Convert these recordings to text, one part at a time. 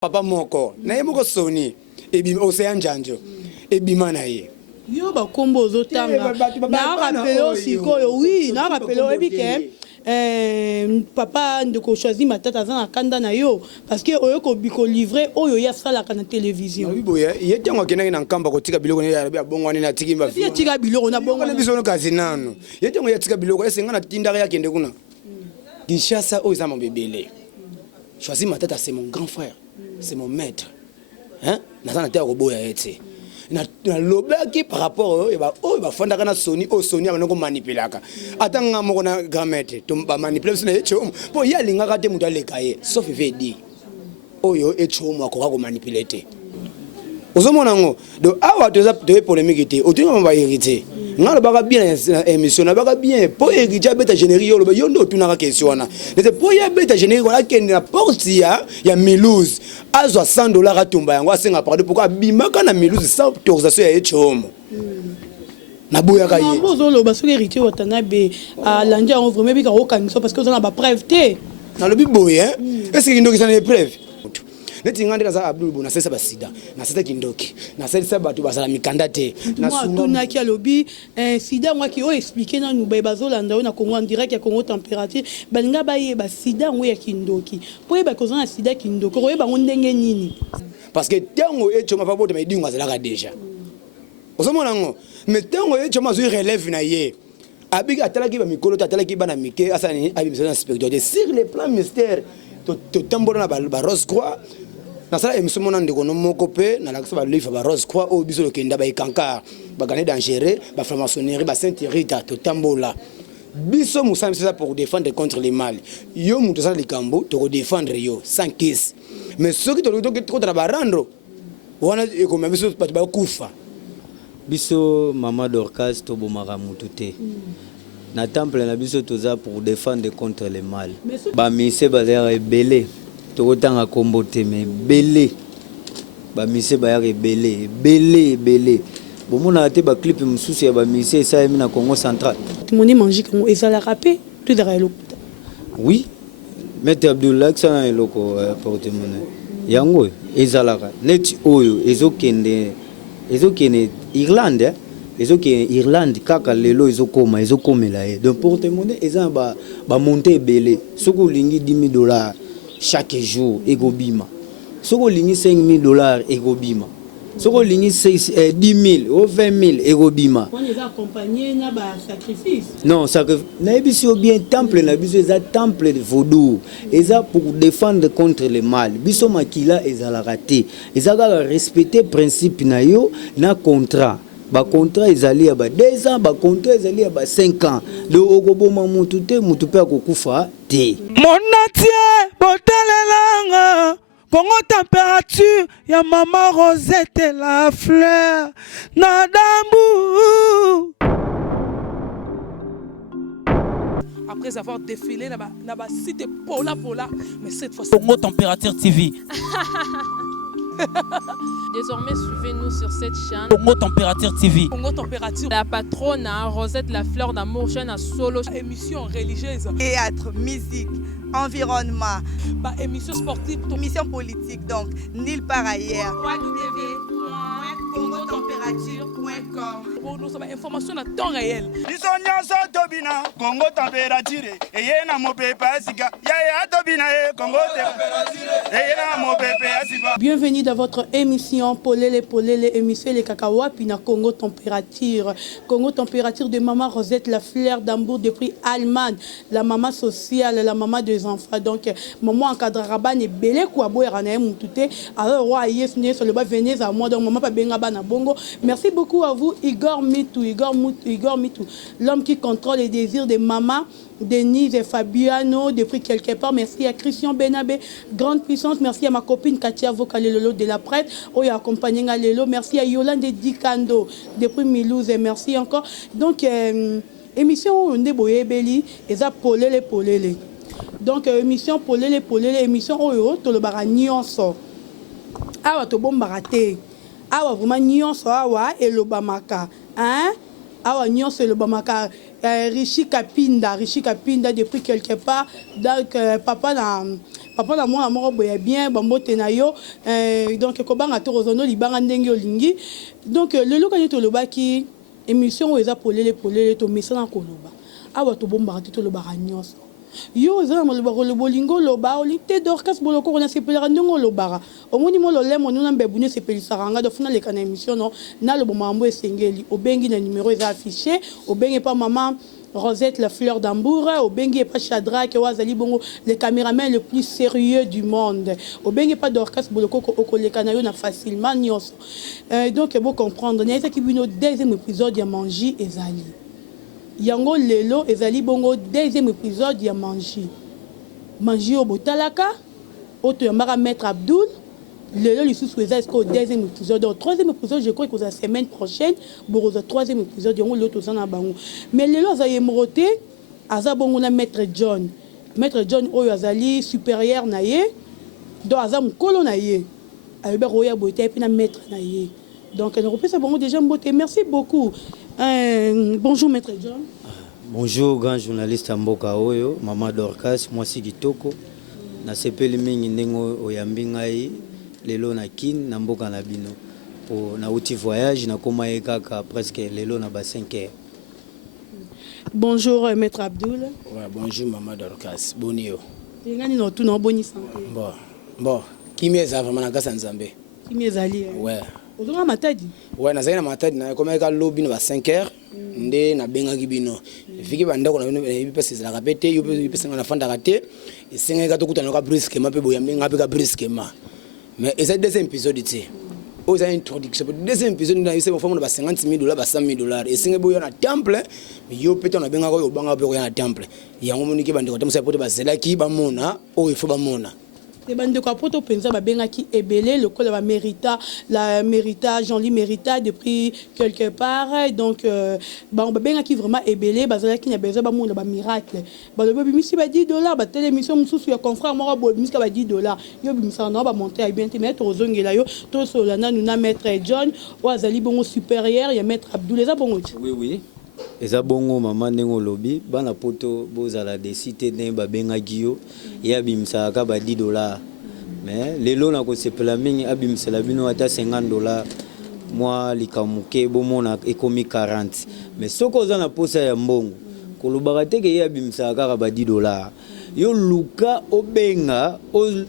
Papa moko, na ye moko Sony, ebi Océan Janjo, ebima na ye. Yo ba kombo zotanga. Na rappelé sikoyo, oui, na rappelé ebike. Papa ndeko choisi matata za na kanda na yo parce que oyo ko biko livrer oyo ya sala kana télévision. Oui boya, ye tango kenanga na nkamba ko tika biloko ne ya bongwani na tiki mba. Ye tika biloko na bongwani. Biso no kazinano. Ye tango ya tika biloko esenga na tindaka ya kende kuna. Kinshasa oyo za mobebele. Choisi matata c'est mon grand frère. C'est mon maître. Hein? Nazana te roboya ete. Na lobaki par rapport au fondaka na Sony au Sony abanoko manipulaka. Atanga moko na grand-maître to ba manipuler sina echomo. Po ya lingaka te mutu alekaye sauf vedi. Oyo echomo akoka ko manipuler te. Ozomona ngo do awa toza de polémique te. Otunga ba hérité. Ngalo baka bien émission na baka bien po hérité beta générique yo lo yondo tunaka question wana. Nete po ya beta générique wana kende na porte ya Milouz. Azwa $100 atumba yango asenga pardon pourquoi bimaka na Milouz sans autorisation ya echomo. Na boyaka ye. Bozo lo baso hérité watana be a lanja on vraiment bika okamiso parce que on a ba preuve te. Na lobi boye hein. Est-ce que ndoki sana preuve? Neti ngandika za Abdul Bona sesa basida na sesa kindoki na sesa batu basala mikanda te na sunga ki alobi sida moi ki o expliquer na nuba bazolanda na Congo en direct ya Congo température balinga baye ba sida ngo ya kindoki po ba kozana sida kindoki ko ba ndenge nini parce que tango echoma pa bote medingo azalaka déjà osomona ngo mais tango echoma zo relève na ye abika atalaki ba mikolo atalaki bana mike asani abimisa na spiritualité sur le plan mystère to tambola na ba Rose Croix na sala émission mona ndeko no moko pe na la ba livre ba Rose Croix o biso lokenda ba ikanka ba gagner dangereux ba franc-maçonnerie ba Sainte Rita to tambola biso musami c'est ça pour défendre contre les mal yo muto ça likambo to défendre yo sans kiss mais ceux qui to tra ba rando wana e comme biso pas ba kufa biso mama Dorcas to bomaka mutu te na temple na biso toza pour défendre contre les mal ba mise bazaya ebele tokotanga kombo te mais belé ba mise bayaka ebele bomona te ba clip mususu ya ba mise ça na Congo central moni magique mo ezala rapé tout derrière le oui Maître Abdoulaye ça eloko porte monnaie yango ezalaka net oyo ezokende Irlande Irlande kaka lelo ezokomela ye donc porte-monnaie eza ba monter belé soko lingi $10,000 chaque jour egobima soko lingi $5,000 egobima soko lingi 10,000 ou 20,000 egobima on est accompagné na ba sacrifice non sacrifice na biso bien temple na biso eza temple de vaudou eza pour défendre contre le mal biso makila ezala raté ezaka respecter principe na yo na contrat ba contrat ezali ya ba 2 ans ba contrat ezali ya ba 5 ans do okoboma mutu te mutu pe akokufa te monatie botalelanga Congo température ya maman Rosette la fleur na dambu. Après avoir défilé na ba site Pola mais cette fois Congo température TV. Désormais, suivez-nous sur cette chaîne. Congo Température TV. Congo Température. La patronne, Rosette la fleur d'amour, chaîne à solo. Émission religieuse. Théâtre, musique, environnement. Bah, émission sportive. Émission politique, donc, nulle part ailleurs. www.congotempérature.com. Pour nous avoir information à temps réel. Congo Température. Et y a mon pépé Asika. Ya Tobina Congo Température. Et y a mon pépé Asika. Bienvenue dans votre émission Polele, émission Les Cacahuapi na Congo Température. Congo Température de maman Rosette la fleur d'Hambourg depuis Allemagne, la maman sociale, la maman des enfants. Donc maman encadre raban et belé quoi boire en moutouté. Alors roi yes né sur le bas venez à moi donc maman pas benga bana bongo. Merci beaucoup à vous Igor Mitou, l'homme qui contrôle les désirs de maman Denise et Fabiano depuis quelque part. Merci à Christian Benabé, grande puissance. Merci à ma copine Katia Vokalelolo de la prête. Oh, a accompagné Lelo. Merci à Yolande Dikando depuis Milouz et merci encore. Donc, émission on est boye beli et ça polele. Donc, émission polele, émission oyo to le bara nyonso. Awa to bombarate. Awa vraiment nyonso awa et le bamaka. Hein? Awa nyonso le bamaka. Rishi Kapinda depuis quelque part donc papa na moi moko boya bien bambote na yo donc kobanga to rozono libanga ndenge olingi donc lelo kanye to lobaki émission eza polele to mesana koloba awa to bomba to lobaka nyonso yo za maloba ko bolingo loba olite Dorcas boloko na sepelera ndongo lobara omoni mo lo lemo nuna mbebunye sepelisaka nga do funa leka na émission no na lo bomambo esengeli obengi na numéro eza affiché obengi pa maman Rosette la fleur d'Ambour, au bengi pas Shadrach, Wazali Bongo, le caméraman le plus sérieux du monde. Au bengi pas Dorcas Boloko, au le canayo na facilement nyos. Donc il faut comprendre. Il y a qui vient au deuxième épisode de Manji et Zali. Yango lelo Ezali Bongo deuxième épisode de Manji. Manji au Botalaka, au Yamara Maître Abdul. Le sous au deuxième épisode. Au troisième épisode, je crois que la semaine prochaine, pour le troisième épisode, il y a l'autre mais le lot, il y a moroté, Azabongo na Maître John. Maître John, Oyazali, supérieur naïe, donc Azam Kolo naïe. Albert Roya Boté, et puis Maître naïe. Donc, on repère ça déjà beauté. Merci beaucoup. Bonjour, Maître John. Bonjour, grand journaliste Mboka Oyo, Maman Dorcas, moi c'est Kitoko. Na sepeli mingi ndengo oyambi ngai. Lelo na kin na mboka na bino po na outil voyage na koma kaka presque lelo na ba 5 heures. Bonjour Maître Abdul. Ouais, bonjour Maman Dorcas. Bonio. Ngani no tu no boni santé. Bon. Kimi eza vraiment na kasa nzambe. Kimi ezali. Ouais. Ozonga matadi. Ouais, na zaina matadi na koma lobby na ba 5 heures. Nde na benga kibino. Fiki banda ko na bino bipesa za kapete yo bipesa na fanda kate. Isenga ka tokutana ka brusquement pe boyambe ngape ka brusquement. Mais et c'est deuxième épisode ici. Aux introduction. Deuxième épisode na yose forme de $50,000 ba $100,000 et singe boyo na temple mais yo peto na benga ko yo banga pe ko na temple. Yango moniki bande ko tamsa poto ba zelaki ba mona o il faut ba mona. Les bandes de capoto pensa ba benga ki ebele le col va mérita la mérita Jean-Louis mérita depuis quelque part donc ba benga ki vraiment ebele bazala ki na besoin ba monde ba miracle ba le bimisi ba $10 ba télémission mususu ya confrère moko bo bimisi ba $10 yo bimisa na ba monter à bien te mettre aux ongela yo to solana nous na maître John ou azali bongo supérieur ya maître Abdul eza bongo. Oui. Eza bongo mama nengo lobby bana poto bozala de cité ne ba benga giyo ya bimsa ka ba $10 mais lelo na ko sepela mingi abimsa la bino ata $50 moi likamuke bomona ekomi 40 mais soko za na posa ya mbongo kolobaka teke ya bimsa ka ba $10 yo luka obenga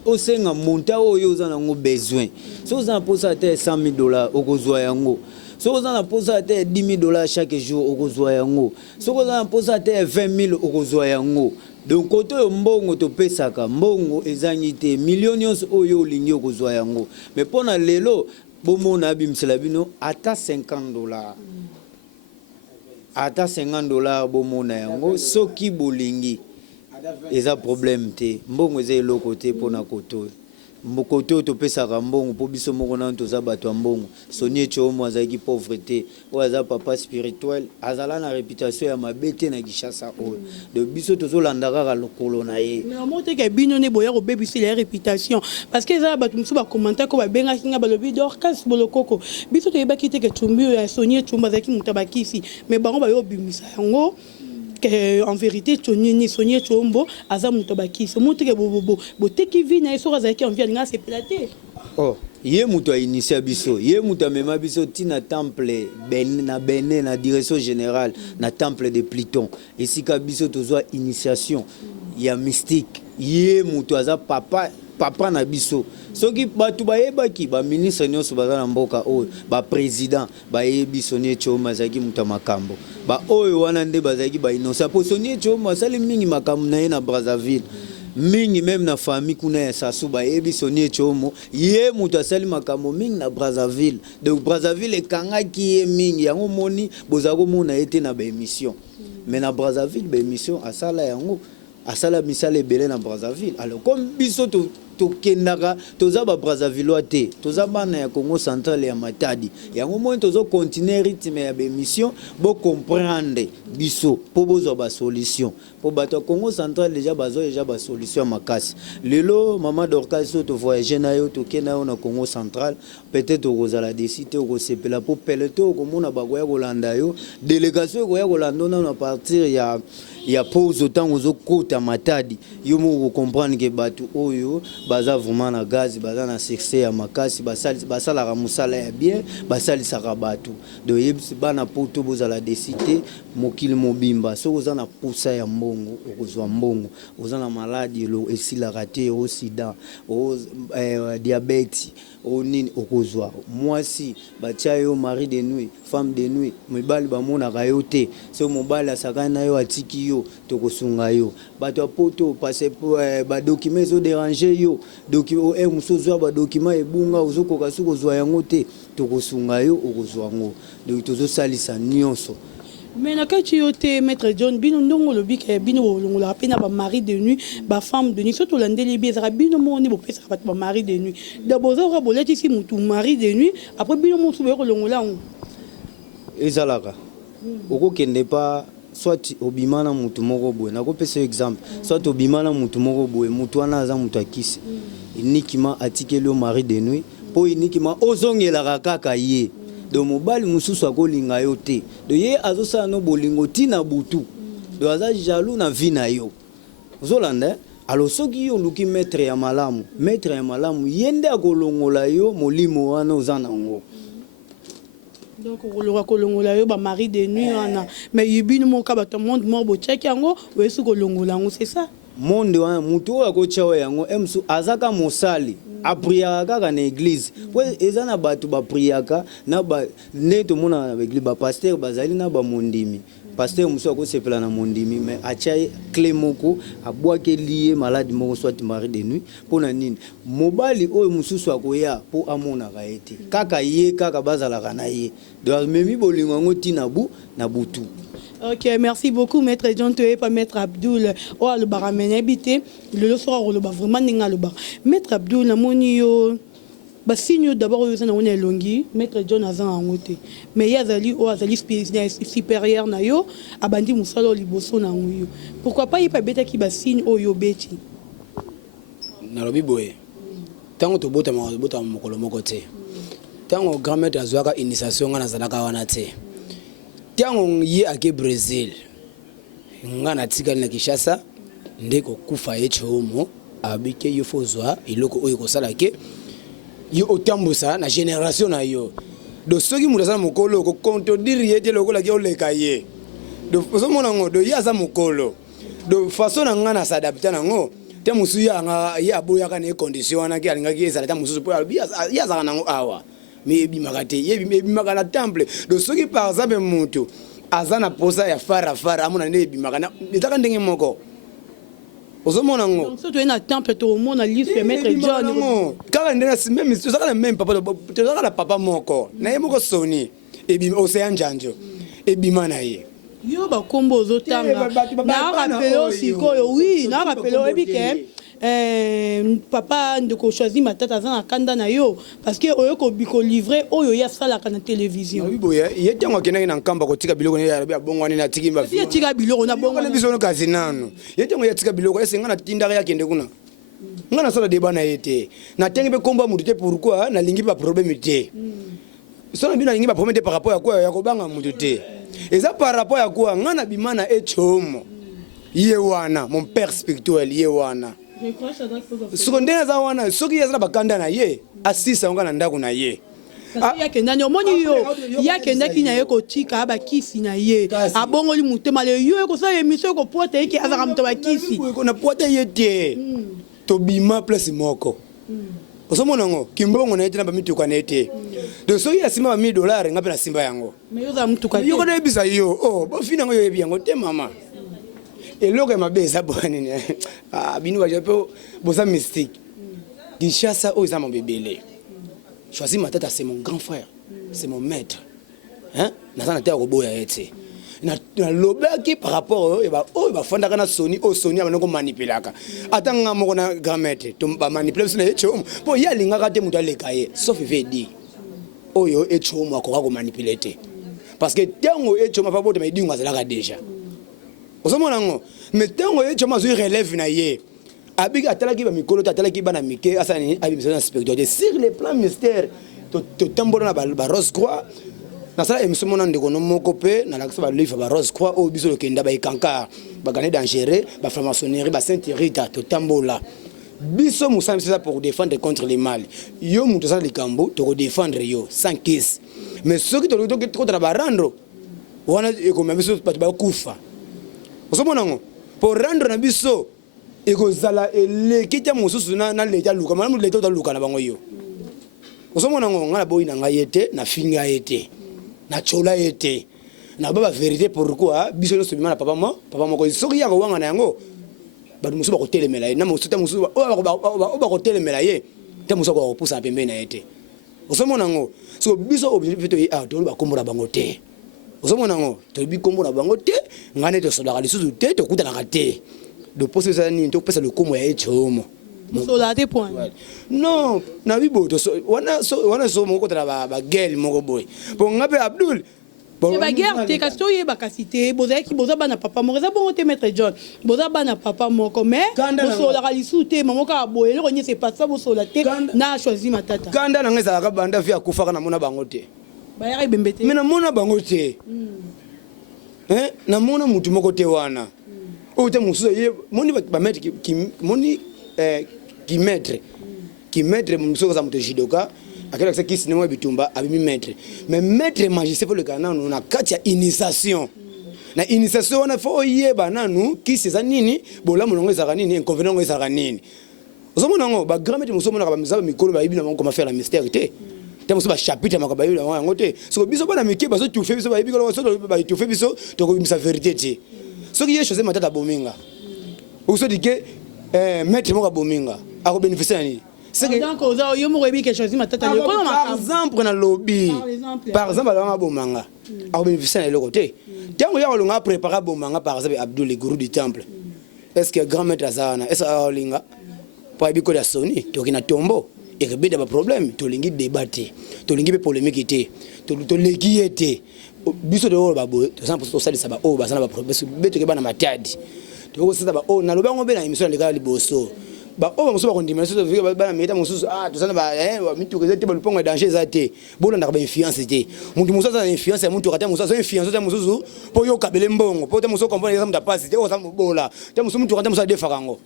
osenga monta oyo za nango besoin so za na posa ata $100,000 okozwa yango. Si vous avez posé à terre $10,000 chaque jour, au Gozoyango. Si vous avez posé à terre 20,000 au Gozoyango. Donc, quand on mbongo to pesaka, mbongo ezanité, millions oyo lingi au Gozoyango. Mais pendant lelo, bomo na bimselabino, ata $50. Ata $50 bomo na yango, soki bolingi. Eza problème te. Mbongo eza elo côté pona koto. Mbokoto to pesa mbongo po biso moko na to za bato mbongo Sonia Chomo azaki pauvreté o aza papa spirituel azala na réputation ya mabete na Kishasa o de biso to zolandaka ka lokolo na ye mais monte ke bino ne boya ko bebisi la réputation parce que za bato musu ba commenter ko ba benga kinga ba lobi Dorcas bolokoko biso to yeba kite ke tumbi ya Sonia Chomo azaki mutabakisi mais bango ba yo bimisa yango en vérité Tony Sonia Chombo aza mutobaki so montre que bo teki vi na eso azaki envie nga se plater oh ye muto initié biso ye muto mema biso tina temple Benin na direction générale na temple de Pluton esika biso tozwa initiation ya mystique ye muto aza papa na biso soki batu bayebaki ba ministre nyonso baza na mboka oyo ba président bayebi Sonia Choma azaki muta makambo ba oyo wana nde bazaki ba innocent po Sonia Choma asali mingi makambo na ye na Brazzaville mingi même na famille kuna ya Sassou bayebi Sonia Choma ye muta asali makambo mingi na Brazzaville donc Brazzaville ekangaki ye mingi yango moni bozako mona ete na ba émission mais na Brazzaville ba émission asala yango asala misala ebele na Brazzaville alors comme biso tokendaka toza ba Brazzaville te toza bana ya Congo central ya Matadi yango moi tozo continuer rythme ya émission bo comprendre biso po bozwa ba solution po bato ya Congo central déjà ba solution makasi lelo mama Dorcas so to voyager na yo to kena yo na Congo central peut-être okozala décider okosepela po peleto okomona bakoya kolanda yo délégation koya kolanda na partir ya pause autant ozo kota Matadi yo mo comprendre que bato oyo baza vraiment na gaz baza na succès ya makasi basala ka musala ya bien basali saka bato do yebisi bana poto bozala décider mokili mobimba so oza na pousa ya mbongo okozwa mbongo oza na maladie lo esila raté au sida au diabète au nini okozwa mwasi batia yo mari de nuit femme de nuit mibali bamona kayote so mobali asakana na yo atiki yo tokosunga yo bato poto passer ba document zo déranger yo document musozwa ba document ebunga ozokoka suko zwa yango te tokosunga yo okozwa ngo donc tozo salisa nyonso. Mais na kati yo te maître John bino ndongo lobi ke bino bolongola pe na ba mari de nuit ba femme de nuit surtout landeli bi ezaka bino moni bo pesa ba mari de nuit d'abord za ka boleti si mutu mari de nuit après bino mutu be kolongola ngo ezalaka okokende pa soit obimana mutu moko boye nakopesa exemple soit obimana mutu moko boye mutu wana aza mutu akisi uniquement atikeli yo mari de nuit po uniquement ozongela kaka ye do mobali mususu akolinga yo te do ye azosala no bolingo tina butu do aza jaloux na vie na yo ozolanda alors soki yo luki maître ya malamu yende akolongola yo molimo wana oza nango. Donc kolongola yo ba mari de nuit wana mais yibino moka bato monde mo bo check yango wesu kolongola ngo c'est ça monde wana mutu akochawa yango emsu azaka mosali apriaka kaka na église po eza na bato bapriaka na ba neto mona na église ba pasteur bazali na ba mondimi pasteur musu akosepela na mondimi mais acha clé moko abwake lié malade moko soit mari de nuit pona nini mobali oyo mususu akoya po amona ka ete kaka ye kaka bazala na ye donc memi bolingo ngo tina bu na butu. Ok, merci beaucoup, Maître John Toé, pas Maître Abdoul. Oh, le bar a mené habité. Le soir, le bar vraiment n'est le bar. Maître Abdoul, la monio. Bah, signe d'abord, on est longi. Maître John a en côté. Mais il y a Zali, oh, Zali supérieur na yo. Abandi Moussalo, liboso na yo. Pourquoi pas, il pas bête qui va signe, oh, yo, bêti. Nalobi boye. Tant que tu bota mokolo moko te. Tant que grand-mère azwaka initiation ngana zalaka wana te. Tiango ye ake Brésil ngana tikali na Kinshasa ndeko kufa echomo abike yo fozwa iloko oyo kosala ke yo otambusa na génération na yo do soki mudasa mokolo ko contredire yete lokola ke oleka ye do fozomona ngo do yaza mokolo do façon ngana s'adapter nango te musu ya nga ya boya kana condition wana ke alinga ke ezala ta musu po yaza nango awa mais bimagate yebi magana temple do soki par exemple mutu azana posa ya fara amona ne bimagana ezaka ndenge moko ozomona ngo donc surtout na temple to mona liste Maître John kaka ndena même tozaka même papa tozaka la papa moko na ye moko soni ebi océan njanjo ebima na ye yo ba kombo ozotanga na rappelé aussi koyo oui na rappelé ebike papa ndeko choisi matata za kanda na yo parce que oyo ko biko livrer oyo ya sala kana télévision oui boya ye tango kenaki na nkamba ko tika biloko ya bongwani na tiki mba ye tika biloko na bongwani biso no kazi nano ye tango ya tika biloko esenga na tindaka ya kende kuna ngana sala débat na yete na tengi be komba mutu te pourquoi na lingi ba problème te sona bina lingi ba problème te par rapport à quoi ya ko banga mutu te eza par rapport à quoi ngana bimana echomo ye wana mon père spirituel ye wana soki za wana soki yazala bakanda na ye asisa nga na ndako na ye yakendani omoni yo yakendaki na ye kotika bakisi na ye abongoli motema le yo ekosala émission ekopota eke azaka moto bakisi na pota ye te tobima place moko osomona ngo kimbongo na ye te na bamituka na ye te donc soki asimba $1000 nga mpe na simba yango yo kona yebisa yo o bofina ngo yo yebi yango te mama eloko ya mabe eza bwanini bino baja mpe boza mystique Kinshasa oyo eza mabebele choisi matata c'est mon grand frère c'est mon maître naza na te ya koboya ye te na lobaki par rapport au bafandaka na Sony au Sony abanoko manipulaka atanga moko na grand-maître to ba manipuler biso na echomo po ya lingaka te mutu aleka ye sauf vedi oyo echomo akoka ko manipuler te parce que tango echomo pa bote ma idinga zalaka déjà osomona ngo mais tango echomo zo relève na ye abiki atalaki ba mikolo atalaki bana mike asani abi na inspecteur sur le plan mystère to tambola na ba Rose Croix na sala émission mona ndeko no moko pe na lakisa ba livre ba Rose Croix o biso lokenda ba ikanka ba gagner dangereux ba franc-maçonnerie ba Saint-Rita to tambola biso musami c'est ça pour défendre contre les mal yo muto ça le cambo to défendre yo sans kiss mais ceux qui to contre ba rando wana eko biso ba kufa osomona ngo pour rendre na biso eko zala elekita mususu na leta luka malamu leta to luka na bango yo osomona ngo ngala boyi na ngayete na finga yete na chola yete na baba vérité pourquoi biso no sobima na papa moko soki ya ko wanga na yango ba musu ba ko telemela ye na musu ta musu ba ko telemela ye te musu ko pusa pembe na yete osomona ngo so biso objectif to ya to ba kombora bango te osomona ngo to bi kombora bango te ngane to sola ka lisusu te to kutana ka te de poser ça ni to pesa le komo ya echomo Sola te point. Non, na bibo to wana so moko tra ba girl moko boy. Pour ngape Abdul. C'est ba guerre te kasto ye ba kasite boza ki boza bana papa moko za bon te maître John. Boza bana papa moko mais sola kalisu te maman ka boye le c'est pas ça bo sola te na choisi matata. Kanda na ngeza ka banda via kufaka na mona bango te. Ba ya bembete. Mais na mona bango te. Na mona mutu moko te wana. O te musu ye moni ba mettre qui maître muso za muto jidoka akela que kisi nemo bitumba abi maître mais maître magicien pour le canal on a katia initiation na initiation on a faut yeba nanu kisi za nini bola mulongo za nini inconvénient ngo za nini ozomona ngo ba grand maître muso mona ka mizaba mikolo ba ibina comment faire la mystère te te muso ba chapitre makaba ibina ngo te so biso bana mike bazo tout fait biso ba ibiko so ba tout fait biso to ko bimisa vérité te so ki ye chose matata bominga uso dike maître moko bominga a bénéficier ni c'est donc oza yo mo rebi quelque chose matata le par exemple na lobby par exemple la bomanga a bénéficier le côté tango ya olonga préparer bomanga par exemple Abdul le gourou du temple est-ce que grand maître azana est-ce olinga pour biko ya Sony to kina tombo et que bida ba problème to lingi débattre to lingi be polémique té to legi été biso de ba bo to 100% ça ça ba o ba sana ba problème beto ke bana matadi to ça ba o na lobango be na émission le gars liboso ba o muso ba kondima so vika ba na meta muso to sana ba mitu ke zete ba luponga danger zate bola ndaka ba influence te muntu muso za influence muntu kata muso za influence muso po yo kabele mbongo po te muso comprendre ça muta passe te o sa bola te muso muntu kata muso defa kango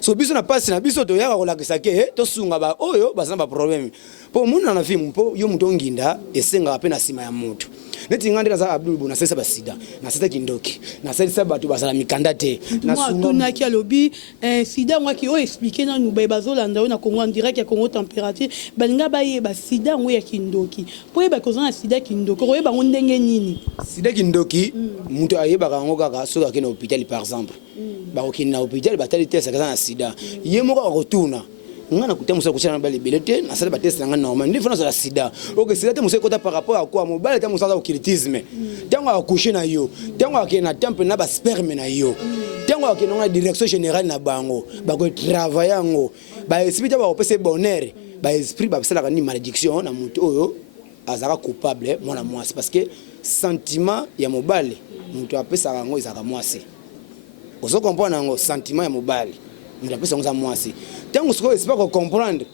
so biso na passe na biso to yaka ko lakisa ke to sunga ba oyo ba sana ba problème po muna na film po yo muto nginda esenga pe na sima ya mutu neti ngandira za Abdul bona sesa basida na sesa kindoki na sesa batu basala mikanda te na sunga tuna ki alobi sida ngwa ki o expliquer na nuba bazolanda na Congo en direct ya Congo température balinga baye ba sida ngwa ya kindoki po ye ba kozana sida kindoki ko ye ba ndenge nini sida kindoki mutu ayeba kango kaka soka ke na hôpital par exemple ba okina hôpital batali test kaza na sida ye moko akotuna ngana kutamusa kuchana bali belete na sala batest ngana normal ndi fana la sida OK sida te musa kota par rapport à quoi mobile te musa au occultisme tango akushi na yo tango akena temple na ba sperme na yo tango akena na direction générale na bango ba ko travailler ngo ba esprit ba opese bonheur ba esprit ba sala ni malédiction na mutu oyo azaka coupable mwana mwasi parce que sentiment ya mobile mutu apesa ngo izaka mwasi ozo comprendre ngo sentiment ya mobile mutu apesa ngo za mwasi tango siko espère ko comprendre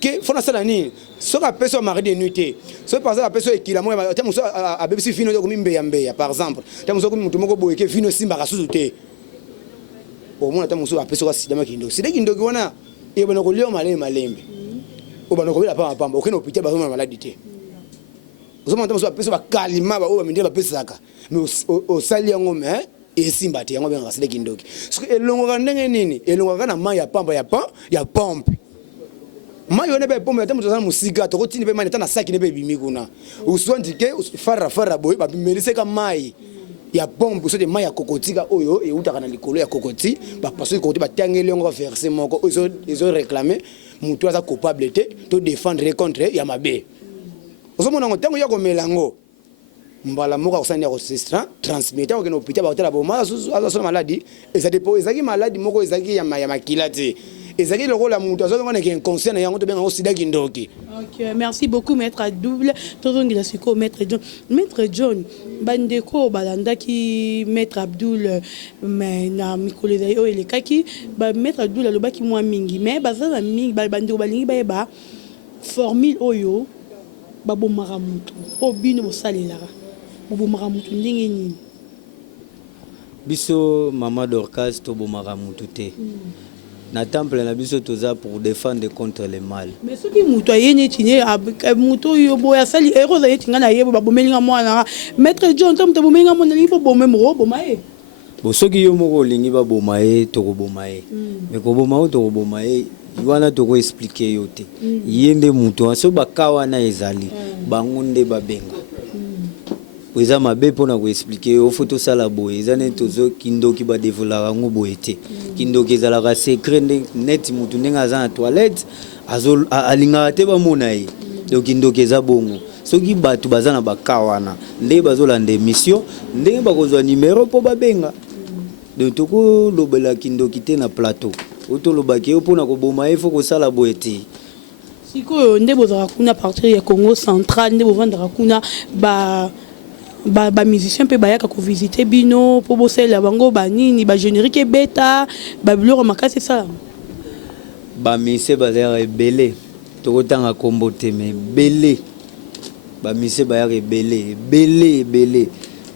que fona sala ni soka peso mari de nuit so par exemple peso ekila mo tango so abebisi fino ko mimbe ya mbeya par exemple tango so ko mutu moko boye ke fino simba ka susu te o mona tango so apeso ka sida makindo sida kindo ki wana e bana ko leo malembe o bana ko bila pamba o kena hôpital ba maladi te o so mona tango so apeso ba kalima ba o ba minde ba pesaka mais o sali yango mais esimba te yango benga sida kindoki so elongo ka ndenge nini elongo ka na mai ya pamba ya pompe mai one be pompe tamu tsana musika to kotini be mai tana saki ne be bimi kuna uswandi ke fara boy ba bimelise ka mai ya pompe so de mai ya kokotika oyo e utaka na likolo ya kokoti ba paso kokoti ba tangeli ngo verser moko ils ont réclamé mutu aza coupable te to défendre contre ya mabe oso mona ngo tango ya ko melango mbala moko akosani ya kosestra transmettre okende hôpital bakotala boma azosala maladie eza depo ezaki maladie moko ezaki ya makila te ezaki lokola mutu azozongana ke inconscient na yango tobenga ngo sida kindoki. Ok, merci beaucoup maître Double tozongela siko maître John bandeko balandaki maître Abdoul mais na mikolo ezali oyo elekaki maître Abdoul alobaki mwa mingi mais bazala mingi bandeko balingi bayeba formule oyo babomaka mutu o bino bosalelaka babomaka mutu ndenge nini. Biso Mama Dorcas tobomaka mutu te. Na temple na biso toza pour défendre contre le mal. Mais ce qui mutu ayeni tine mutu yo boya sali eroza yetinga na yebo babomelinga mwana maître John tom to bomelinga mwana libo bomemo bomaye. Bo soki yo moko lingi ba bomaye to ko bomaye. Mais ko bomao to ko bomaye wana to ko expliquer yo te. Yende mutu aso bakawa na ezali bangunde babenga. Eza mabe pona ko expliquer au photo sala boye eza ne tozo kindoki ba développer ngo boye te kindoki ezala ka secret net mutu ndenga za na toilette azol alinga te ba monaye donc kindoki eza bongo soki batu bazana bakawana nde bazolanda émission nde bakozwa numéro po babenga donc toko lobela kindoki te na plateau oto lobaki pona ko boma ifo ko sala boye te. Siko nde bozaka kuna partir ya Congo central nde bovandaka kuna ba musicien pe bayaka ko visiter bino po bosela bango banini ba générique beta ba biloko makasi ça ba mise bazara ebele tokotanga kombo te mais belé ba mise bayaka belé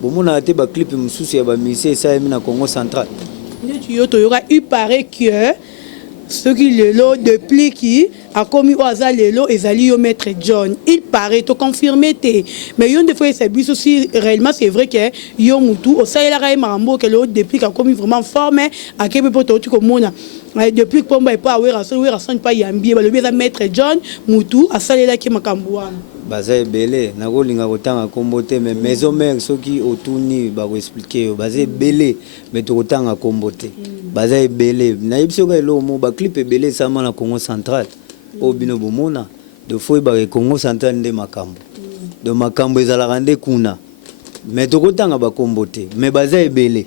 bomona te ba clip mususu ya ba mise ça na Congo central nde yo toyoka il paraît que ce qui lelo depuis qui a commis au hasard lelo ezali yo maître John il paraît to confirmer te mais yo des fois c'est bis aussi réellement c'est vrai que yo mutu au ça il a raé marambo que le depuis qu'a commis vraiment fort mais à quel point tu comme mona depuis que pomba pas awera son pas yambi le bien maître John mutu a salela ki makambo wana baza ebele nakolinga kotanga kombo te mais maison mère soki otuni ba ko expliquer yo baza ebele mais tokotanga kombo te baza ebele na yebisi ka elo mo ba clip ebele sama na Congo central o bino bomona de fois ba Congo central nde makambo de makambo ezala nde kuna mais tokotanga ba kombo te mais baza ebele.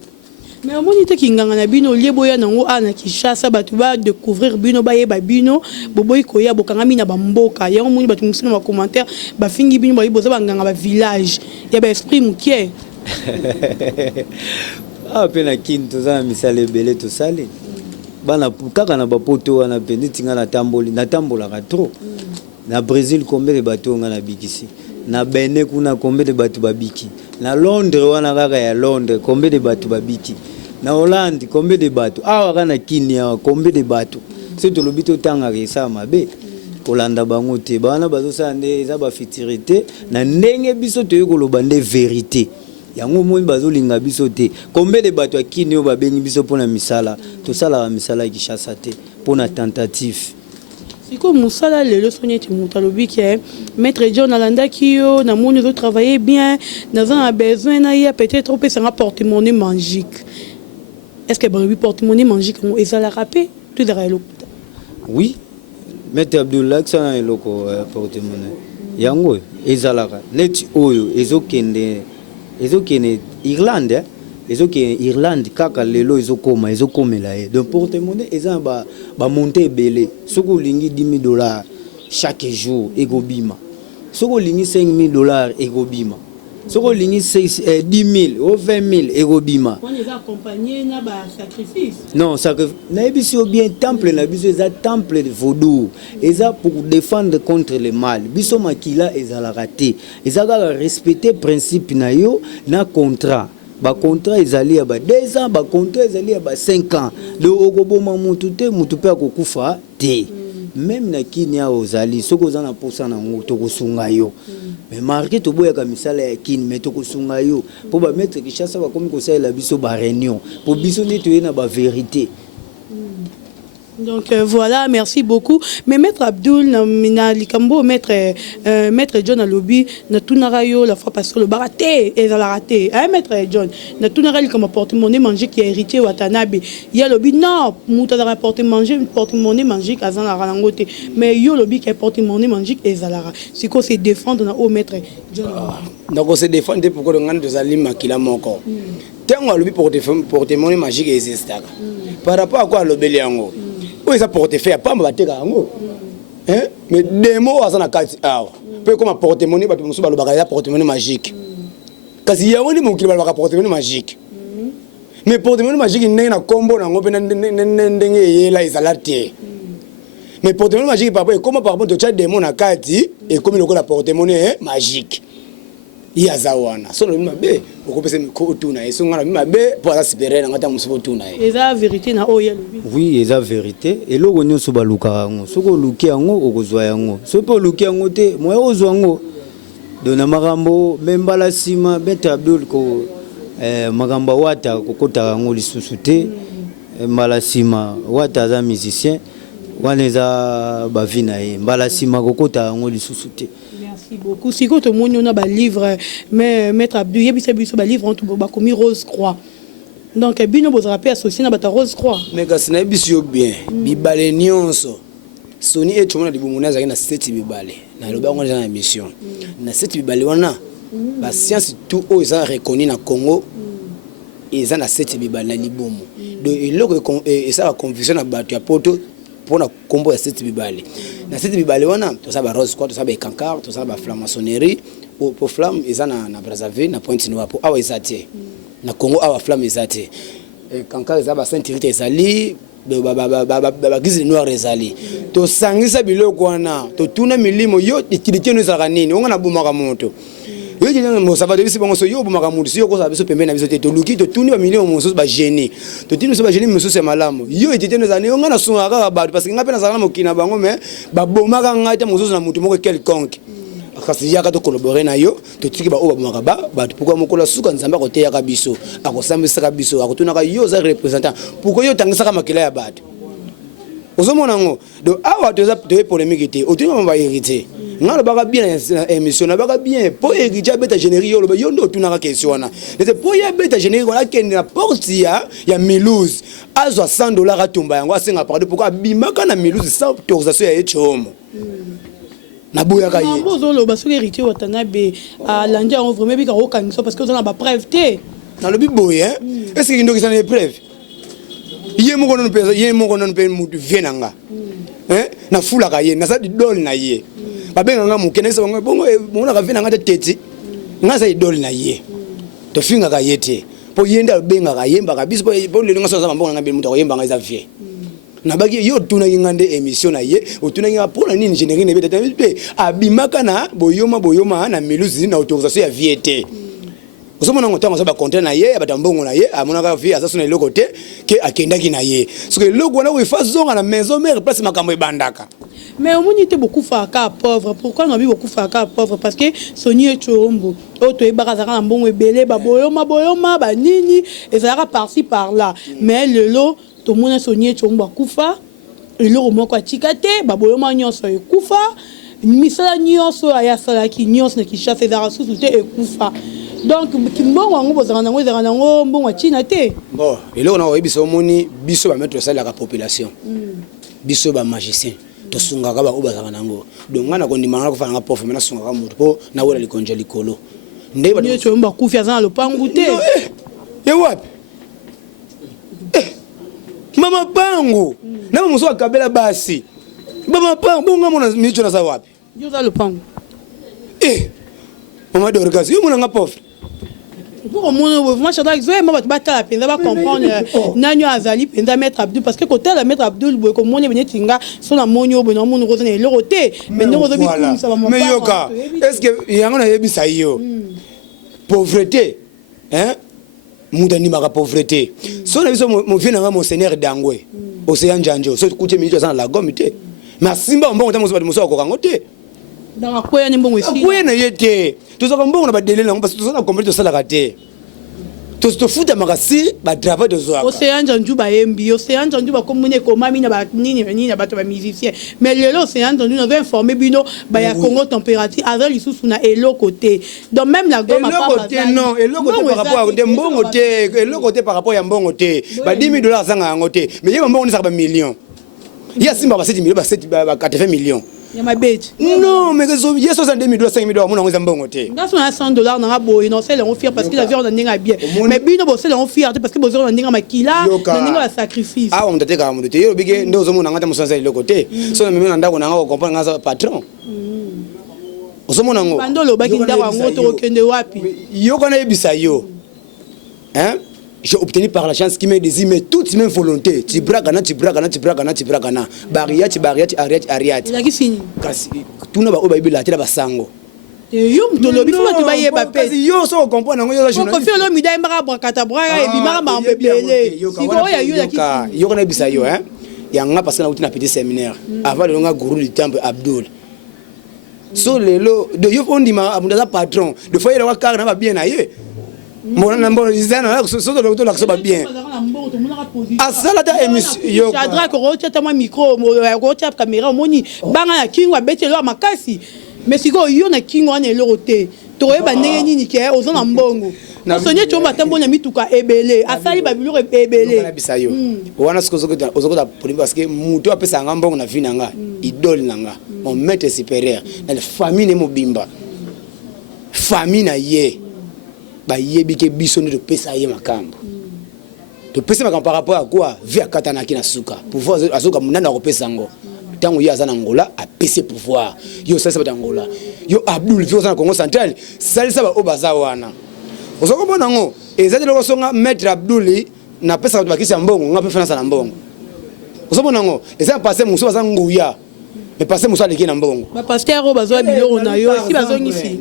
Mais au moins il était kinganga na bino lieboya nango ana Kinshasa batu ba découvrir bino ba yeba bino boboy koya bokanga mina ba mboka yango moni batu musina ba commentaire ba fingi bino ba yiboza ba nganga ba village ya ba esprit mukie ah pena kinto za misale belé to sale bana kaka na ba poto wana pendi tinga na tambola ka trop na Brésil combien de bateaux nga na bikisi na Benin kuna combien de bateaux babiki na Londres wana kaka ya Londres combien de bateaux babiki na Hollande combien de bateaux awa kana Kenya combien de bateaux c'est to lobito tanga resa mabe kolanda bango te bana bazosa nde za ba fitirité na ndenge biso to yekoloba nde vérité yango moi bazolinga biso te combien de bateaux Kenya babengi biso pona misala to sala misala ki chassa te pona tentative. Siko musala lelo sonyeti mutalobi ke maître John alanda kiyo na moni zo travailler bien dans un besoin na ya peut-être on peut s'en porte-monnaie magique. Est-ce que le porte-monnaie magique est à la rapé tout derrière l'hôpital? Oui, maître Abdoulaye ça est loko porte-monnaie. Yango ezalaka net oyo ezokende Irlande Irlande kaka lelo ezokoma ezokomela ye donc porte-monnaie eza ba monter belé soko lingi $10,000 chaque jour egobima soko lingi $5,000 egobima soko lingi 10,000 ou 20,000 egobima on est accompagné na ba sacrifice non sacrifice na ebisi bien temple na biso eza temple de vaudou eza pour défendre contre le mal biso makila ezala raté ezaka respecter principe na yo na contrat. Ba contrat ezali ya ba 2 ans ba contrat ezali ya ba 5 ans de okoboma mutu te mutu pe akokufa te même na Kenya ozali soko za na posa na ngoto kosunga yo mais marqué to boya ka misala ya Kenya mais to kosunga yo po ba mettre Kinshasa ba komi ko sala biso ba réunion po biso ne to na ba vérité Donc voilà, merci beaucoup. Mais Maître Abdoul, na likambo Maître John Alobi, na tunarayo la fois passée le baraté et la raté. Hein Maître John, na tunarayo comme porte-monnaie manger qui est héritier Watanabe. Il y a lobi non, mouta da porte-monnaie manger kazan la rangote. Mais yo lobi qui est porte-monnaie manger et zalara. C'est quoi se défendre na au Maître John. Donc on se défendre pour que ngana de alima kila moko. Tango alobi porte-monnaie magique existe. Par rapport à quoi lobeli yango? Oui, ça porte faire pas me hein mais démo à na kati awa peut comme porte-monnaie batu musuba lo bagaya porte-monnaie magique kasi ya woni mukili ba porte-monnaie magique mais porte-monnaie magique n'est na combo na ngope ndenge yela izalate mais porte-monnaie magique papa comment par rapport to démo na kati et comme le porte-monnaie magique ya zawana so le mabe okopesa ko tuna eso ngana mabe pour aspérer na ngata musubo tuna et la vérité na oya lobi oui eza vérité eloko nyonso baluka yango soko luki yango okozwa yango sopo luki yango te moya ozwa yango dona makambo membala sima Maître Abdoul ko makambo wata kokota yango lisusu te mbala sima wata za musicien wana eza bavina ye mbala sima kokota yango lisusu te. Merci beaucoup. Si quand on a un livre, mais Maître Abdoul, il y a un livre commis Rose Croix. Donc, bino vous rappelez associé à la Rose Croix. Mais quand c'est bien, bibale nyonso. Soni et tout le monde dit bon, on a 7 bibale. Na loba on a une émission. Na 7 bibale wana. La science tout haut ils ont reconnu na Congo. Ils ont 7 bibale na libomo. Donc il et ça va confusion na batu ya poto. Pour na combo ya 7 bibale. Na 7 bibale wana to ça ba Rose Croix, to ça ba cancard, to ça ba franc-maçonnerie. Pour flamme ils na Brazzaville na Pointe-Noire pour awa izate. Na Congo awa flamme izate. Et cancard ils ba Saint-Rite ezali ba gizi noir ezali. To sangisa biloko wana to tuna milimo yo tikiliteno ezaka nini onga na bumaka moto. Yo jina mo savate bisi bango so yo bumaka moto si yo ko sabiso pembeni na biso te to luki to tuni ba milimo mosusu ba génie. To tuni so ba génie mosusu ya malamu. Yo tikiliteno ezali onga na sunga kaka ba parce que ngape na sala mokina bango mais ba bomaka ngata mosusu na mutu moko quelconque. Kasi yaka to collaborer na yo to tiki ba o ba ba pourquoi mokola suka nzamba ko te yaka biso akosambisa ka biso akotuna ka yo za représentant pourquoi yo tangisa ka makila ya bato ozomona ngo do awa to za to polémique te otunga ba hérité ngalo baka bien émission na baka bien po hérité beta générie yo yo ndo tuna ka question na c'est po ya beta générie wala ken na porte ya Milouz azwa $100 atumba yango asenga pardon pourquoi bimaka na Milouz sans autorisation ya echomo na boya ka ye bozo lo baso héritier Watanabe a landi en vraiment bi ka okangiso parce que on a ba preuve te na lo bi boya est-ce que ndoki sana preuve ye mo kono pesa ye mo kono pe mutu venanga na fula ka ye na sa idol na ye ba benga nga mu kenesa bongo mona ka venanga te teti nga sa idol na ye to finga ka yete po yenda benga ka yemba ka biso po le nga so za mbongo nga be mutu ko yemba nga za vie na baki yo tuna ngande émission na ye otuna nga pour nini générer ne beta pe abimaka na boyoma na Milouz na autorisation ya viete osomona ngotango ba contrat na ye abadambongo na ye amona ka vie asaso na eloko te ke akendaki na ye parce que eloko wana wifa zonga na maison mère place makambo ebandaka mais au moins était beaucoup faka pauvre pourquoi on a vu beaucoup faka pauvre parce que Soni et Chombo auto e barazaka na mbongo ebele ba boyoma ba nini et ça par-ci par là mais le lot to mona Soni et Chombo kufa eloko moko atikate ba boyoma nyonso ekufa misala nyonso aya sala ki nyonso na Kinshasa ezara susu te ekufa. Donc kimbongo ngo bozana ngo mbongo china te bon eloko na oyebiso moni biso ba mettre ça la population biso ba magicien to sunga ka ba obazaka nango donc ngana ko ndimanga ko fana pauvre mena sunga ka mutu po na wala likonja likolo ndé ba to mba kufia za lopangu te ye wapi mama pangu na muso akabela basi mama pangu bonga mona micho na sa wapi yo za lopangu mama dorgas yo mona nga pauvre pour moi je dois expliquer moi batala penza ba comprendre nanyo azali penza Maître Abdoul parce que côté la Maître Abdoul boy comme moni benetinga so na monyo bono moni rose na le roté mais non zo bikum ça va mon mais yoka est-ce que yango na yebisa yo pauvreté mudani maka pauvreté so na biso mo vient nga monseigneur Dangwe océan Njanjo so kuche minito sana la gomme te mais simba mbongo ta moso ko kango te dans la quoi ni mbongo ici quoi na yete to zo mbongo na ba délai na parce que to na comprendre to sala raté tofuta makasi ba travail de zoaka Océan Janju ba embi Océan Janju ba komune komami na ba nini na ba to ba musicien mais lelo Océan Janju nous veut informer bino ba ya Congo température avec lisusu na elo côté donc même la gomme pas côté non elo côté par rapport à mbongo te elo côté par rapport ya mbongo te ba 10 000 dollars zanga ngote mais yeba mbongo ni sa ba millions ya simba ba 7 millions ba 7 ba 80 millions ya mabeti non mais que yeso za 2 000 dollars 5 000 dollars mona ngeza mbongo te ngaso na 100 dollars na boy non c'est le on fier parce que la vie on ndinga bien mais bino bo c'est le on fier parce que bozo on ndinga makila na ndinga ba sacrifice ah on tete ka mundu te yo bige ndo zo mona ngata musanza ile côté so na mimi na ndako na ngako comprendre ngaza patron osomona ngo bandolo baki ndako ngoto okende wapi yo kana ebisa yo hein j'ai obtenu par la chance qui me désire mais toute même volonté tu bragana bariati ariati la kisini kasi tuna ba obabila tela basango yo mtolobi fuma tu baye ba pe yo so comprendre ngo yo journaliste ko fi lo mi dai mbaka brakata braga e bimaka ma mbebele siko ya yo la kisini yo kana ebisa yo hein yanga parce que na utina petit séminaire avant le nga guru du temple Abdul so lelo de yo ondima abunda patron de fois il wa car na ba bien na ye Mon bon izana la so to la so ba bien asala ta émission yo cadre ko rocha moi micro rocha caméra moni banga ya kingwa betelo makasi mais siko yo na kingwa na elote to yeba ndenge nini ke ozona mbongo na sonye chomba tambo na mituka ebele asali ba biloko ebele na bisayo wana siko ozokota parce que muto apesa ngambongo na vina nga idole nanga mon maître supérieur na famille ne mobimba famille na ye ba yebi ke biso nde pesa ye makambo to pesa makambo par rapport à quoi via katana ki na suka pouvoir azuka munana ko pesa ngo tango ya zana ngola a pesa pouvoir yo sasa ba ngola yo Abdul fi na Congo central salisa ba obaza wana ozoko bona ngo ezati loko songa maître Abdul na pesa ba kisa mbongo nga pe fana na mbongo ozoko bona ngo ezati passer muso baza nguya mais passer muso aleki na mbongo ba pasteur bazo biloko na yo si bazo ngisi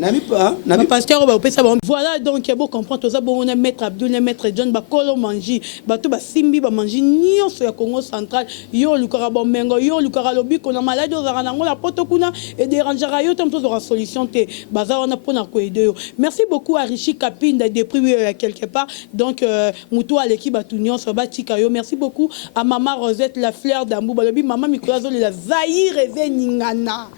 na pasteur ba pesa ba voilà donc bon comprendre tout ça bon on a maître Abdul et maître John ba kolo manji ba to ba simbi ba manji nyonso ya Congo central yo lukara ba mengo yo lukara lobiko na malade ozara nango la poto kuna et dérangera yo tam to la solution te baza wana pona ko aider yo merci beaucoup à Richi Kapinda depuis quelque part donc muto aleki ba tout nyonso ba tika yo merci beaucoup à maman Rosette la fleur d'Ambou ba lobi maman Mikolazo la Zaire Ningana,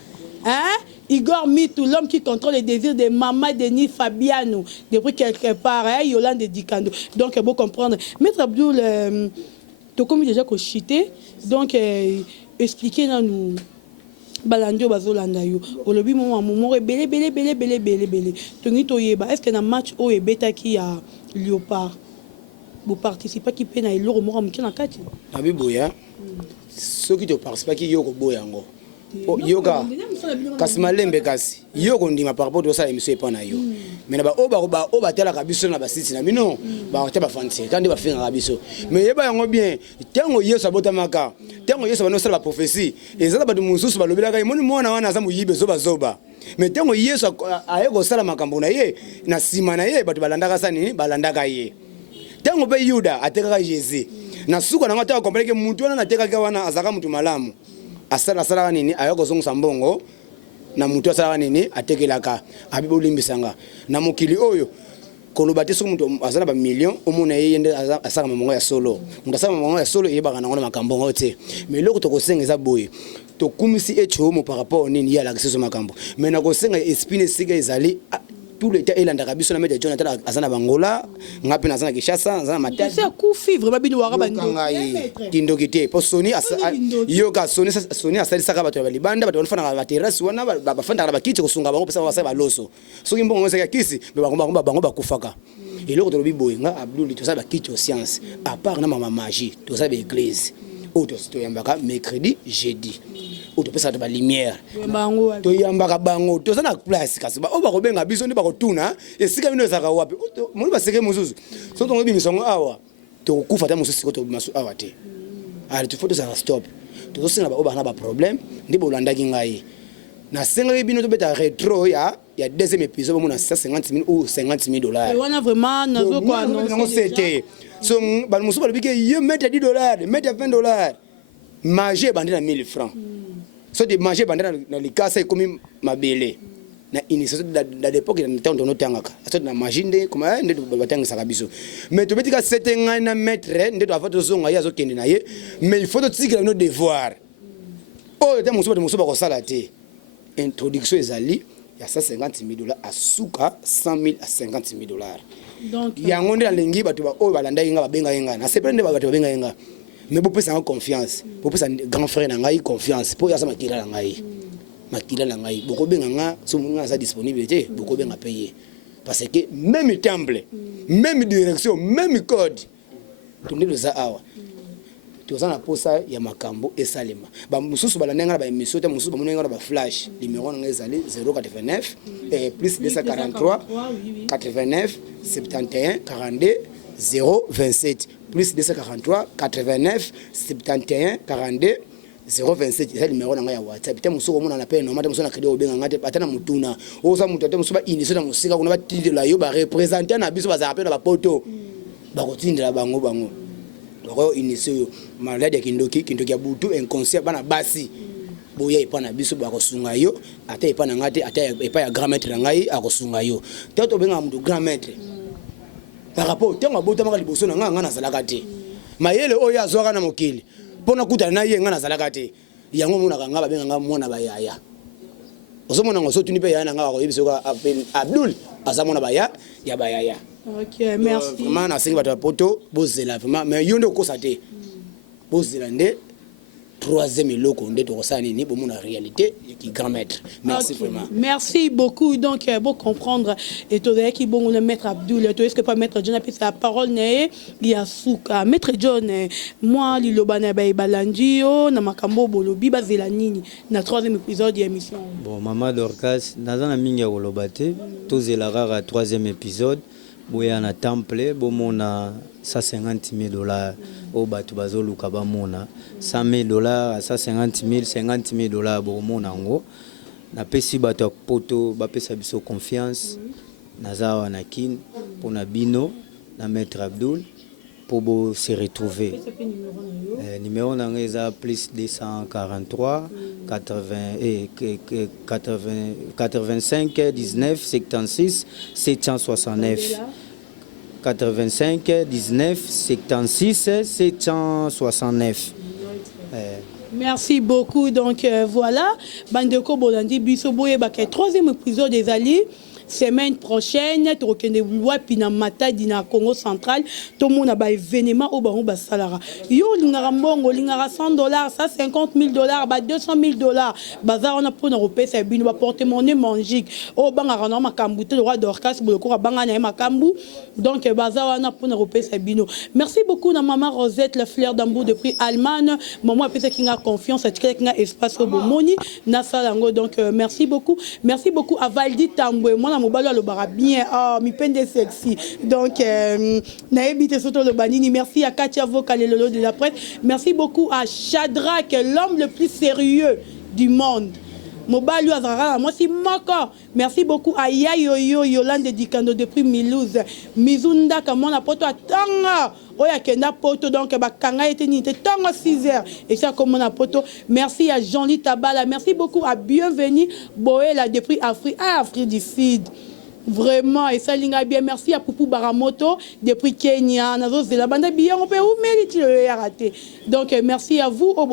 hein? Igor Mitou, l'homme qui contrôle les désirs de Maman Denis Fabiano, depuis quelque part, hein? Yolande Dikando. Donc, il faut comprendre. Maître Abdul, tu as comme déjà chité, donc expliquez nous. Balandio bazolanda yo. Olobi moment belé. Tongi toyeba. Est-ce que dans match o e beta qui a Léopard? Vous participez qui peine à l'euro mora mukina kati? Abi boya. Ceux qui te participent qui yoko boya ngo. Yoga kasi malembe kasi yoko ndima par rapport à ça émission pas na yo mais na ba oba tela kabiso na ba sisi na bino ba te ba fanti kandi ba finga kabiso mais yeba yango bien tango yeso abota maka tango yeso ba no sala ba prophétie ezala ba mususu ba lobela kai moni mona wana za muyibe zoba mais tango yeso ayeko sala makambo na ye na sima na ye ba balandaka sani balandaka ye tango be Yuda ateka Jésus na suka na ngata kompleke muntu wana nateka ka wana azaka muntu malamu asala nini ayoko zonga mbongo na mutu asala nini atekelaka abibo limbisanga na mokili oyo koloba te soki mutu asala ba million omona yende asala mamongo ya solo mutu asala mamongo ya solo yebaka na ngona makambo te mais loko to kosenga za boye to kumisi echomo par rapport nini ya la kiso makambo mais na kosenga espine siga ezali tout le temps il andaka biso na media Jonathan azana bangola ngapi nazana Kishasa azana matati c'est coup fibre ba bino waka bando kindokite po Sony yoka Sony asali saka bato ya libanda bato wanafana ba terrasse wana ba fanda ba kiti kusunga bango pesa ba loso soki mbongo ngose ya kisi be bango ba kufaka eloko to lobi boyenga Abdul to sa ba kiti science à part na mama magie to sa ba église auto to yambaka mercredi jeudi auto pesa to ba lumière to yambaka bango to sa na place kasi ba oba ko benga biso ndi ba ko tuna esika bino ezaka wapi moni ba seke muzuzu so to ngobi misongo awa to kufa ta mususu ko to masu awa te ali to photo za stop to singa ba oba na ba problème ndi bolandaki ngai na senga bino to beta retro ya deuxième épisode mona 150 000 ou 50 000 dollars wana vraiment nazo ko annoncer so ba musu ba bike ye mettre 10 dollars mettre 20 dollars manger bandi na 1000 francs so de manger bandi na likasa ikomi mabele na initiation da l'époque na temps on tangaka aso na machine comme nde batanga sakabiso mais to betika setenga na maître nde to afato zonga ya zo kende na ye mais il faut to tigre nos devoirs oh te musuba ko sala te introduction ezali ya 150 000 dollars à souka 100 000 à 50 000 dollars donc yango nde alengi bato ba oyo balanda yenga babenga yenga na sepre nde bato babenga yenga mais bo pesa confiance bo pesa grand frère na ngai confiance po ya sama kila na ngai makila na ngai boko benga nga so munga za disponibilité boko benga payer parce que même temple même direction même code tunde za awa tozana posa ya makambo esalema ba mususu balandenga ba emission te mususu bamunenga ba flash numéro nga ezali 089 et plus 243 89 71 42 027 plus 243 89 71 42 027 c'est le numéro na ya WhatsApp te musuko mona na pe no mate musona kredo obenga ngate atana mutuna oza mutu te musuba iniso na musika kuna batindela yo ba représenter na biso baza apena ba poto ba kotindela bango bako iniso malade ya kindoki ya butu inconscient bana basi boya ipana biso ba kosunga yo ata ipana ngate ata epa ya grand maître ngai akosunga yo te to benga mutu grand maître par rapport au temps abota maka liboso na nga na zalaka te mayele oyo azwaka na mokili pona kuta na ye nga na zalaka te yango mona kanga ba benga nga mona ba yaya osomona ngo so tuni pe yana nga ko yebiso ka Abdul azamona ba ya ba yaya. OK, merci. Vraiment na singi bato poto bozela vraiment mais yo ndo kosa te bozela nde troisième eloko nde to kosani ni bomona réalité qui grand maître. Merci vraiment. Merci beaucoup. Donc bon comprendre et to qui bon le maître Abdul to est-ce que pas maître John a pris la parole né il y a souka maître John moi lilobana ba balandio na makambo bolobi bazela nini na troisième épisode de l'émission. Bon Maman Dorcas nazana mingi ya kolobate to zela rara troisième épisode boya na temple bomona 150 000 dollars au batu bazoluka bamona 100 000 dollars à 150 000 50 000 dollars bomona ngo na pesi batu poto bapesa biso confiance nazawa na kin pona bino na maître Abdul pour se retrouver. Numéro nangeza plus 243 85 19 76 769 85 19 76 769. Merci beaucoup. Donc voilà, Bandeko Bolandi Biso Boye Baké, troisième épisode des alliés. Semaine prochaine, tu reconnais loi pina mata dina Congo central, tout le monde a ba événement au baron basalara. Yo lingara mbongo lingara $100, ça $50,000, ba $200,000. Bazar on a pour européen c'est bien va porter monnaie magique. Au bangara na makambu te le roi d'Orcas pour le cours banga na makambu. Donc bazar on a pour européen c'est bien. Merci beaucoup na maman Rosette la fleur d'amour de prix Allemagne. Maman a fait qu'il a confiance à quelqu'un espace au bomoni na salango. Donc merci beaucoup. Merci beaucoup à Valdi Tambwe. Moi mobalo le bara bien mi pende sexy donc na ebité soto le banini. Merci à Katia Vocal et Lolo de la presse. Merci beaucoup à Shadrach, l'homme le plus sérieux du monde. Mobalo azara moi si moko. Merci beaucoup à Yayoyo Yolande Dikando depuis Milouze Mizunda comme na poto atanga oya kenda poto donc bakanga était ni tanga 6h et ça comme na poto. Merci à Jean-Ly Tabala, merci beaucoup à Bienvenue Boela depuis Afrique du Sud. Vraiment et ça linga bien. Merci à Poupou Baramoto depuis Kenya nazo zela banda bien on peut ou mérite le raté. Donc merci à vous.